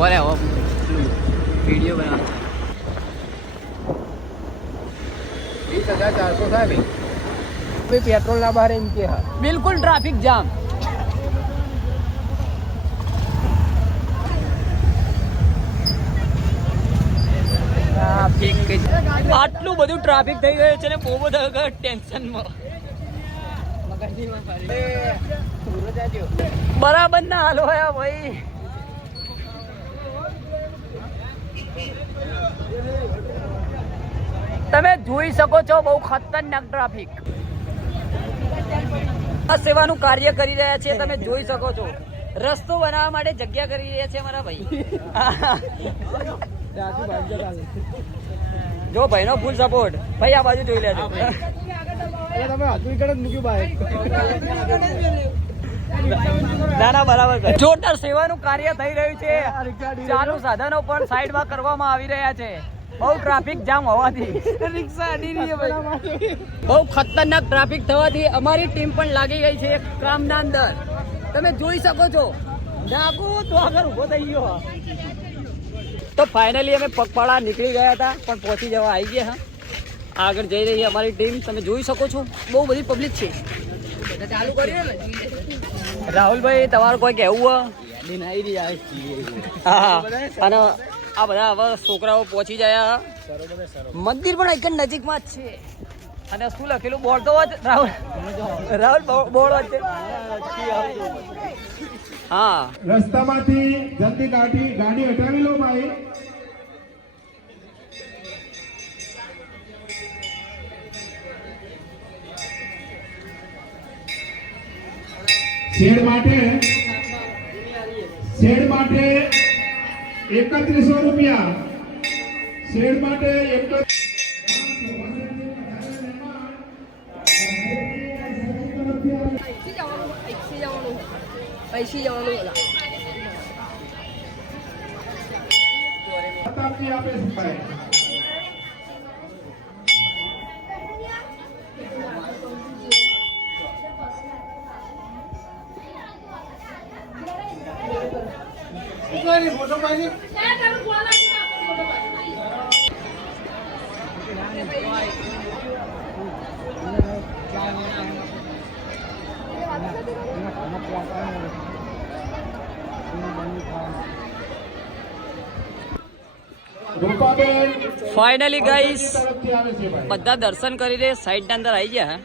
હવે વીડિયો બનાવે વીસ હજાર ચારસો પેટ્રોલ ના બહાર એમ કે બિલકુલ ટ્રાફિક જામ આટલું બધું ટ્રાફિક થઈ ગયું છે ને બહુ બધા ટેન્શનમાં બરાબર ના હાલો ભાઈ. તમે જોઈ શકો છો બહુ ખતરનાક ટ્રાફિક. આ સેવાનું કાર્ય કરી રહ્યા છે, તમે જોઈ શકો છો. રસ્તો બનાવવા માટે જગ્યા કરી રહ્યા છે અમારા ભાઈ. જો ભાઈનો ફૂલ સપોર્ટ ભાઈ, આ બાજુ જોઈ લેજો. તમે કડક મૂક્યું બાઈક. ના ના બરાબર છે. જોરદાર સેવાનું કાર્ય થઈ રહ્યું છે. ચાલુ સાધનો પણ સાઈડમાં કરવામાં આવી રહ્યા છે. બહુ ટ્રાફિક જામ હોવાથી. રિક્ષા અડી રહી ભાઈ. બહુ ખતરનાક ટ્રાફિક થવાથી અમારી ટીમ પણ લાગી ગઈ છે એક કામના અંદર. તમે જોઈ શકો છો. ડાકુ તો આગળ ઊભો થઈ ગયો. તો ફાઇનલી અમે પગપાળા નીકળી ગયા હતા પણ પહોંચી જવા આવી ગયા હા. આગળ જઈ રહી અમારી ટીમ તમે જોઈ શકો છો. બહુ બધી પબ્લિક છે. ચાલુ કરીએ ને રાહુલભાઈ તમારું કોઈ કહેવું હા. અને આ બધા હવે છોકરાઓ પહોંચી જયા મંદિર પણ એક નજીકમાં જ છે. અને શું લખેલું? બોર્ડ તો જ રાહુલ? રાહુલ બોર્ડ હા. રસ્તામાંથી જલ્દી ગાડી ગાડી હટાવી લો ભાઈ. શેડ માટે શેડ માટે એકત્રીસો રૂપિયા. શેડ માટે એક પૈસી જવાનું શતાબ્દી આપે ફાઇનલી ગાઈસ તરફથી આવે છે ભાઈ બધા દર્શન કરીને સાઈડના અંદર આવી ગયા